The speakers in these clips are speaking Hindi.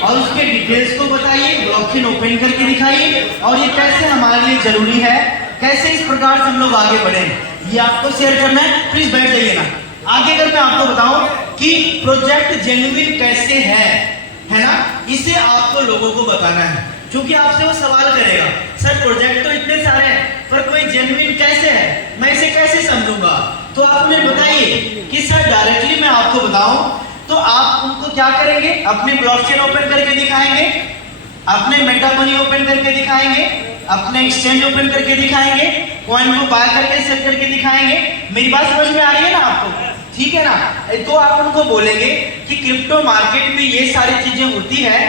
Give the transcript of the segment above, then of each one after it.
और उसके डिटेल्स को बताइए, ब्लॉकचेन ओपन करके दिखाइए और ये कैसे हमारे लिए जरूरी है, कैसे इस प्रकार से हम लोग आगे बढ़े, ये आपको शेयर करना है। प्लीज बैठ जाइए ना। आगे अगर मैं आपको बताऊं कि प्रोजेक्ट जेन्युइन कैसे है ना, इसे आपको लोगों को बताना है, क्योंकि आपसे वो सवाल करेगा सर प्रोजेक्ट तो इतने सारे हैं पर कोई जेन्युइन कैसे है, मैं इसे कैसे समझूंगा। तो आप उन्हें बताइए कि सर डायरेक्टली मैं आपको बताऊं तो आप उनको क्या करेंगे, अपने ब्लॉकचेन ओपन करके दिखाएंगे, अपने मेटा मनी ओपन करके दिखाएंगे, अपने एक्सचेंज ओपन करके दिखाएंगे, कॉइन को बाय करके सेल करके दिखाएंगे। मेरी बात समझ में आ रही है ना आपको, ठीक है ना। तो आप उनको बोलेंगे कि क्रिप्टो मार्केट में ये सारी चीजें होती है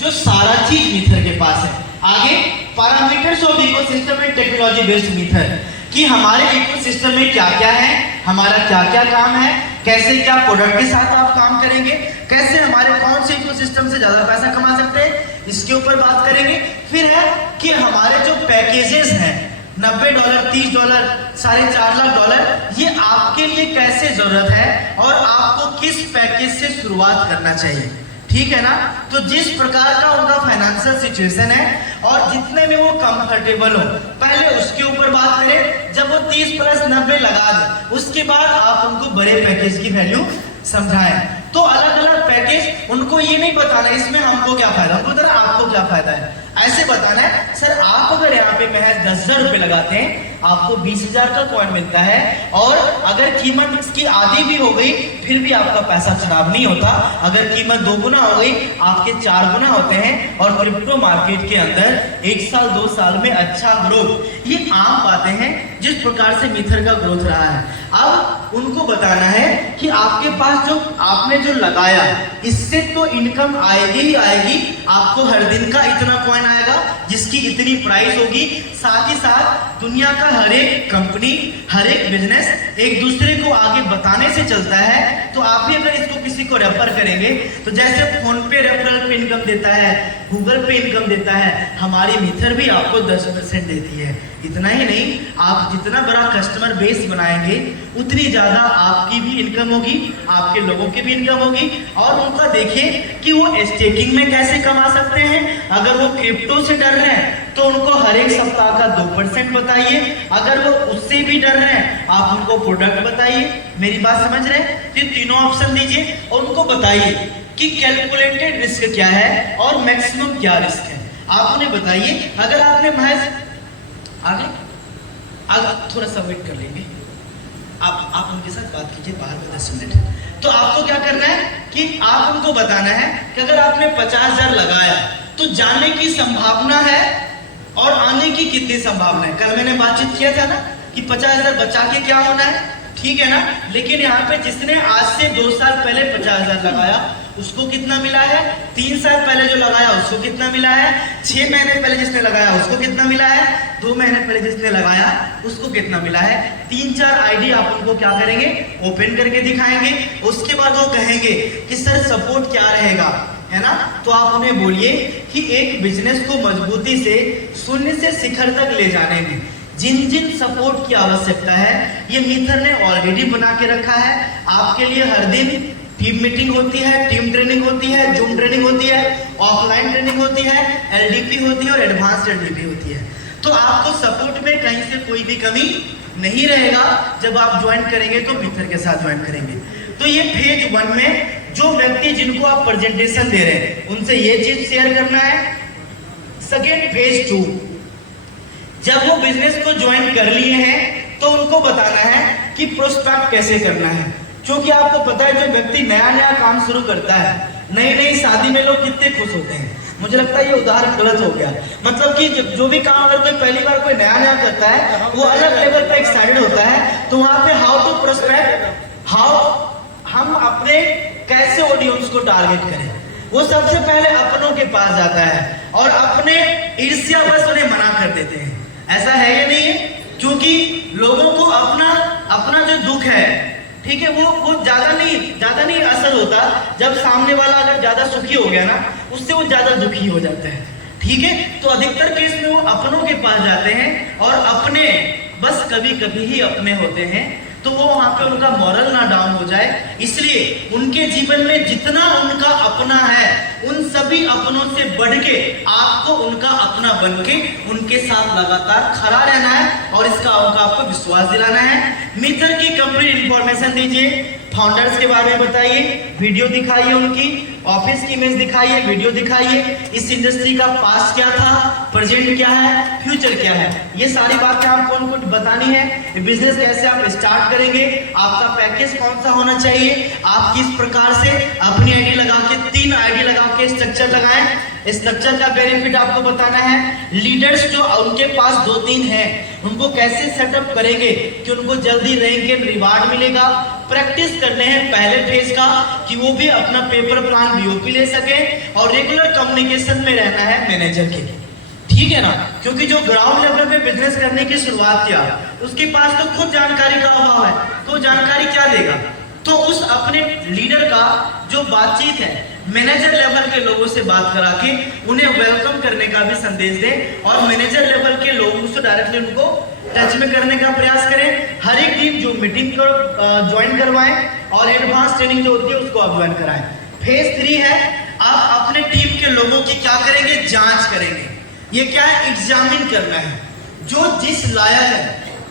जो सारा चीज मीथर के पास है। आगे parameters of ecosystem and technology based मीथर, कि हमारे इकोसिस्टम में क्या क्या है, हमारा क्या क्या काम है, कैसे क्या प्रोडक्ट के साथ आप काम करेंगे, कैसे हमारे कौन से इकोसिस्टम से ज्यादा पैसा कमा सकते हैं, इसके ऊपर बात करेंगे। फिर है कि हमारे जो पैकेजेस हैं $90, $30, $4.5 लाख, ये आपके लिए कैसे जरूरत है और आपको किस पैकेज से शुरुआत करना चाहिए, ठीक है ना। तो जिस प्रकार का उनका फाइनेंशियल सिचुएशन है और जितने में वो कंफर्टेबल हो, पहले उसके ऊपर बात करें। जब वो 30 + 90 लगा दे, उसके बाद आप उनको बड़े पैकेज की वैल्यू समझाएं। तो अलग अलग पैकेज, उनको ये नहीं बताना इसमें हमको क्या फायदा, उनको बताना आपको क्या फायदा है, ऐसे बताना है। सर आप अगर यहाँ पे महज 10,000 रुपए लगाते हैं आपको 20,000 का कॉइन मिलता है, और अगर कीमत इसकी आधी भी हो गई फिर भी आपका पैसा खराब नहीं होता, अगर कीमत 2 गुना हो गई आपके 4 गुना होते हैं। और क्रिप्टो मार्केट के अंदर 1 साल 2 साल में अच्छा ग्रोथ, ये आम बातें हैं जिस प्रकार से मीथर का ग्रोथ रहा है। अब उनको बताना है कि आपके पास जो आपने जो लगाया इससे तो इनकम आएगी ही आएगी, आपको हर दिन का इतना कॉइन आएगा जिसकी इतनी प्राइस होगी। साथ ही साथ दुनिया का हर एक कंपनी, हर एक बिजनेस एक दूसरे को आगे बताने से चलता है। तो आप भी अगर इसको किसी को रेफर करेंगे तो जैसे फोन पे रेफरल पे इनकम देता है, गूगल पे इनकम देता है, हमारी मीथर भी आपको 10% देती है। इतना ही नहीं, आप जितना बड़ा कस्टमर बेस बनाएंगे उतनी ज्यादा आपकी भी इनकम होगी, आपके लोगों की भी इनकम होगी। और उनका देखिए कि वो स्टेकिंग में कैसे कमा सकते हैं। अगर वो क्रिप्टो से डर रहे हैं तो उनको हर एक सप्ताह का 2% बताइए, अगर वो उससे भी डर रहे हैं आप उनको प्रोडक्ट बताइए। मेरी बात समझ रहे हैं, तो तीनों ऑप्शन दीजिए और उनको बताइए कि कैलकुलेटेड रिस्क क्या है और मैक्सिमम क्या रिस्क है, आप उन्हें बताइए। अगर आपने महज आगे थोड़ा सा वेट कर लेंगे, आप उनके साथ बात कीजिए बाहर में 10 मिनट। तो आपको क्या करना है कि आप उनको बताना है कि अगर आपने 50,000 लगाया तो जाने की संभावना है और आने की कितनी संभावना है। कल मैंने बातचीत किया था ना कि 50,000 बचा के क्या होना है, ठीक है ना। लेकिन यहाँ पे जिसने आज से 2 साल पहले 50,000 लगाया उसको कितना मिला है, 3 साल पहले जो लगाया उसको कितना मिला है, 6 महीने पहले जिसने लगाया उसको कितना मिला है, 2 महीने पहले जिसने लगाया उसको कितना मिला है। 3-4 आईडी आप उनको क्या करेंगे, ओपन करके दिखाएंगे। उसके बाद वो कहेंगे कि सर सपोर्ट क्या रहेगा, है ना। तो आप उन्हें बोलिए कि एक बिजनेस को मजबूती से शून्य से शिखर तक ले जाने में जिन जिन सपोर्ट की आवश्यकता है ये मीथर ने ऑलरेडी बना के रखा है। आपके लिए हर दिन टीम मीटिंग होती है, टीम ट्रेनिंग होती है, जूम ट्रेनिंग होती है, ऑफलाइन ट्रेनिंग होती है, एलडीपी होती है और एडवांस एलडीपी होती है। तो आपको सपोर्ट में कहीं से कोई भी कमी नहीं रहेगा। जब आप ज्वाइन करेंगे तो मीथर के साथ ज्वाइन करेंगे। तो ये फेज 1 में जो व्यक्ति जिनको आप प्रेजेंटेशन दे रहे हैं उनसे ये चीज शेयर करना है। सेकेंड फेज 2, जब वो बिजनेस को ज्वाइन कर लिए हैं तो उनको बताना है कि प्रोस्पेक्ट कैसे करना है। क्योंकि आपको पता है जो व्यक्ति नया नया काम शुरू करता है, नई नई शादी में लोग कितने खुश होते हैं। मुझे लगता है ये उदाहरण गलत हो गया, मतलब कि जो भी काम अगर कोई पहली बार कोई नया नया करता है वो अलग लेवल पे एक्साइटेड होता है। तो वहां पे हाउ टू प्रोस्पेक्ट, हाउ हम अपने कैसे ऑडियंस को टारगेट करें, वो सबसे पहले अपनों के पास जाता है और अपने ईर्ष्या बस उन्हें मना कर देते हैं। ऐसा है या नहीं है? क्योंकि लोगों को अपना जो दुख है, ठीक है, वो ज्यादा नहीं असर होता। जब सामने वाला अगर ज्यादा सुखी हो गया ना उससे वो ज्यादा दुखी हो जाता है, ठीक है। तो अधिकतर केस में वो अपनों के पास जाते हैं और अपने बस कभी कभी ही अपने होते हैं। तो वो वहां पे उनका मॉरल ना डाउन हो जाए, इसलिए उनके जीवन में जितना उनका अपना है उन सब सभी अपनों से बढ़ के आपको उनका अपना बन के उनके साथ लगातार खड़ा रहना है और इसका आपको विश्वास दिलाना है। मीथर की कंप्लीट इंफॉर्मेशन दीजिए, फाउंडर्स के बारे में बताइए, वीडियो दिखाइए, उनकी ऑफिस की इमेज दिखाइए, वीडियो दिखाइए, इस इंडस्ट्री का पास्ट क्या था, प्रेजेंट क्या है, फ्यूचर क्या है, ये सारी बातें आपको उनको बतानी है। बिजनेस कैसे आप स्टार्ट करेंगे, आपका पैकेज कौन सा होना चाहिए, आप किस प्रकार से अपनी आईडी लगा के 3 आईडी लगा के स्ट्रक्चर लगाएं, स्ट्रक्चर का बेनिफिट आपको बताना है। लीडर्स जो उनके पास 2-3 हैं उनको कैसे सेटअप करेंगे कि उनको जल्दी रैंक एंड रिवार्ड मिलेगा। प्रैक्टिस करने हैं पहले फेज का कि वो भी अपना पेपर प्लान बीओपी ले सके और रेगुलर कम्युनिकेशन में रहना है मैनेजर के, ठीक है ना, क्योंकि जो ग्राउंड लेवल पे बिजनेस करने की शुरुआत किया उसके पास तो खुद जानकारी का अभाव है, तो जानकारी क्या देगा। तो उस अपने लीडर का जो बातचीत है मैनेजर लेवल के लोगों से बात करा के उन्हें वेलकम करने का भी संदेश दें और मैनेजर लेवल के लोगों से डायरेक्टली उनको टच में करने का प्रयास करें। हर एक दिन जो मीटिंग को ज्वाइन करवाएं और एडवांस ट्रेनिंग जो होती है उसको आप ज्वाइन कराएं। फेज 3 है, आप अपने टीम के लोगों की क्या करेंगे, जांच करेंगे। ये क्या है, एग्जामिन करना है। जो जिस लायक है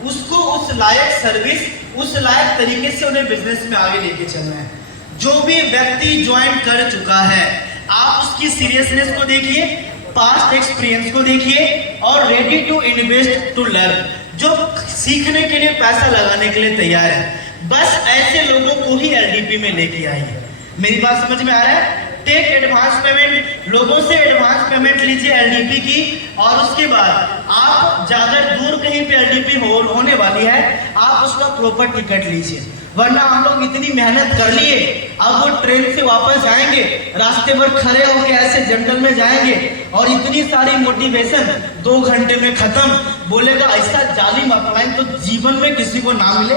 उसको उस लायक सर्विस, उस लायक तरीके से उन्हें बिजनेस में आगे लेके चलना है। जो भी व्यक्ति ज्वाइन कर चुका है आप उसकी सीरियसनेस को देखिए, पास्ट एक्सपीरियंस को देखिए और ready to invest to learn, जो सीखने के लिए पैसा लगाने के लिए तैयार है। बस ऐसे लोगों को ही एलडीपी में लेके आइए। मेरी बात समझ में आ रहा है? टेक एडवांस पेमेंट, लोगों से एडवांस पेमेंट लीजिए एलडीपी की और उसके बाद आप ज्यादा दूर कहीं पे एलडीपी होने वाली है आप उसका प्रॉपर टिकट लीजिए, वरना हम लोग इतनी मेहनत कर लिए, अब वो ट्रेन से वापस जाएंगे, रास्ते पर खड़े होकर ऐसे जंगल में जाएंगे और इतनी सारी मोटिवेशन 2 घंटे में खत्म। बोलेगा ऐसा जालिम अपलाइन तो जीवन में किसी को ना मिले।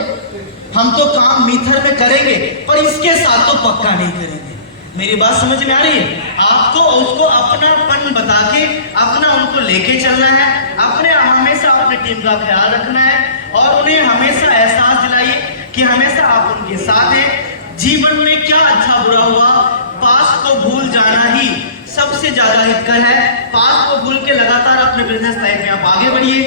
हम तो काम मीथर में करेंगे पर इसके साथ तो पक्का नहीं करेंगे। मेरी बात समझ में आ रही है? आपको उसको अपनापन बता के अपना उनको लेके चलना है, अपने हमेशा अपने टीम का ख्याल रखना है और उन्हें हमेशा एहसास दिलाइए कि हमेशा आप उनके साथ हैं। जीवन में क्या अच्छा बुरा हुआ, पास्ट को भूल जाना ही सबसे ज्यादा हितकर है। पास्ट को भूल के लगातार अपने बिजनेस लाइफ में आप आगे बढ़िए।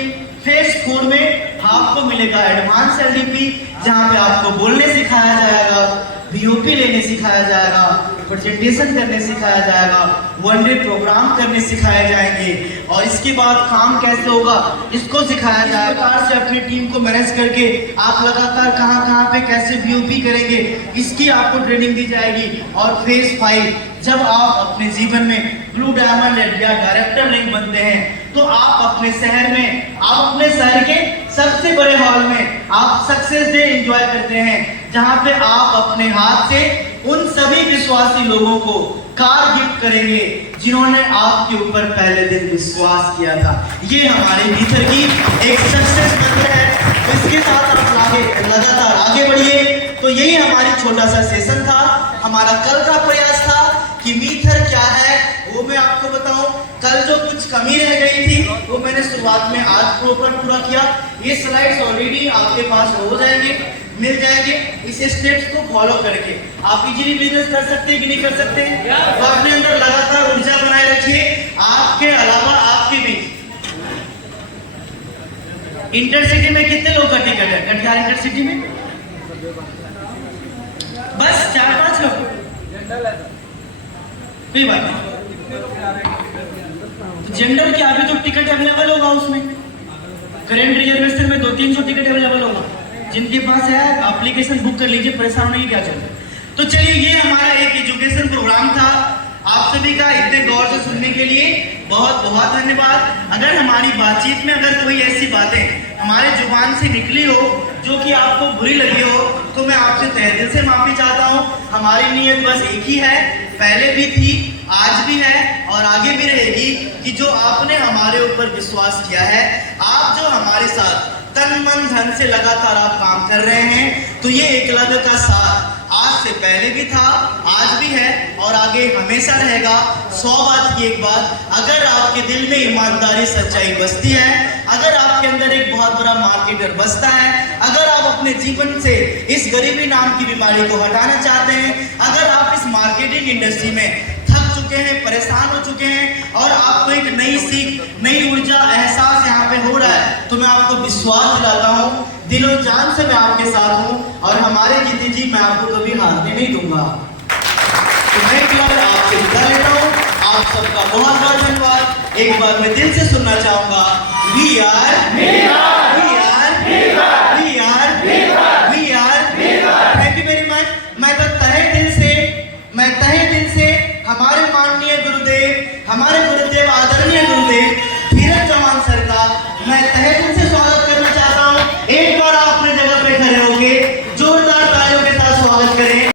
फेज 4 में आपको मिलेगा एडवांस एलडीपी, जहां पे आपको बोलने सिखाया जाएगा, बीओपी लेने सिखाया जाएगा, प्रेजेंटेशन करने सिखाया जाएगा, 1 डे प्रोग्राम करने सिखाए जाएंगे और इसके बाद काम कैसे होगा इसको सिखाया जाएगा। प्रकार से अपनी टीम को मैनेज करके आप लगातार कहां पे कैसे बीओपी करेंगे इसकी आपको ट्रेनिंग दी जाएगी। और फेज 5 जब आप अपने जीवन में ब्लू डायमंड या डायरेक्टर रैंक बनते हैं तो आप अपने शहर में, आप अपने शहर के सबसे बड़े हॉल में आप सक्सेस डे एंजॉय करते हैं, जहां पे आप अपने हाथ से उन सभी विश्वासी लोगों को कार गिफ्ट करेंगे जिन्होंने आपके ऊपर पहले दिन विश्वास किया था। ये हमारे मीथर की एक सक्सेस मंत्र है, इसके साथ आप लगातार आगे बढ़िए। तो यही हमारी छोटा सा सेशन था, हमारा कल का प्रयास था कि मीथर क्या है वो मैं आपको बताऊं। कल जो कुछ कमी रह गई थी वो मैंने शुरुआत में आज प्रॉपर पूरा किया। ये स्लाइड्स ऑलरेडी आपके पास हो जाएंगे, मिल जाएंगे। इस स्टेप्स को फॉलो करके आप इजीली बिजनेस कर सकते हैं कि नहीं कर सकते? तो अपने अंदर लगातार ऊर्जा बनाए रखिए। आपके अलावा आपके भी इंटरसिटी में कितने लोग का टिकट है? कटिहार इंटरसिटी में बस 4-5 लोग, कोई बात नहीं। जनरल की अभी तो टिकट अवेलेबल होगा, उसमें करेंट रिजर्वेशन में 200-300 टिकट अवेलेबल होगा। जिनके पास है एप्लीकेशन बुक कर लीजिए, परेशान होने की क्या जरूरत है। तो चलिए, ये हमारा एक एजुकेशन प्रोग्राम था। आप सभी का इतने गौर से सुनने के लिए बहुत बहुत धन्यवाद। अगर हमारी बातचीत में अगर कोई ऐसी बातें हमारे जुबान से निकली हो जो कि आपको बुरी लगी हो तो मैं आपसे तहे दिल से माफी चाहता हूँ। हमारी नीयत बस एक ही है, पहले भी थी, आज भी है और आगे भी रहेगी कि जो आपने हमारे ऊपर विश्वास किया है, आप जो हमारे साथ तन मन धन से लगातार आप काम कर रहे हैं, तो ये एकलव्य का साथ आज से पहले भी था, आज भी है और आगे हमेशा रहेगा। 100 बात की एक बात, अगर आपके दिल में ईमानदारी सच्चाई बसती है, अगर आपके अंदर एक बहुत बड़ा मार्केटर बसता है, अगर आप अपने जीवन से इस गरीबी नाम की बीमारी को हटाना चाहते हैं, अगर आप इस मार्केटिंग इंडस्ट्री में थक चुके हैं, परेशान हो चुके हैं और आपको एक नई सीख, नई ऊर्जा, एहसास यहाँ पे हो रहा है, तो मैं आपको विश्वास दिलाता हूँ, दिलो जान से मैं आपके साथ हूँ और हमारे जीते जी मैं आपको कभी हारने नहीं दूंगा। तो मैं केवल आपसे विदा लेता हूँ। आप सबका बहुत बहुत धन्यवाद। एक बार मैं दिल से सुनना चाहूंगा, we are, thank you very much. मैं तो तहे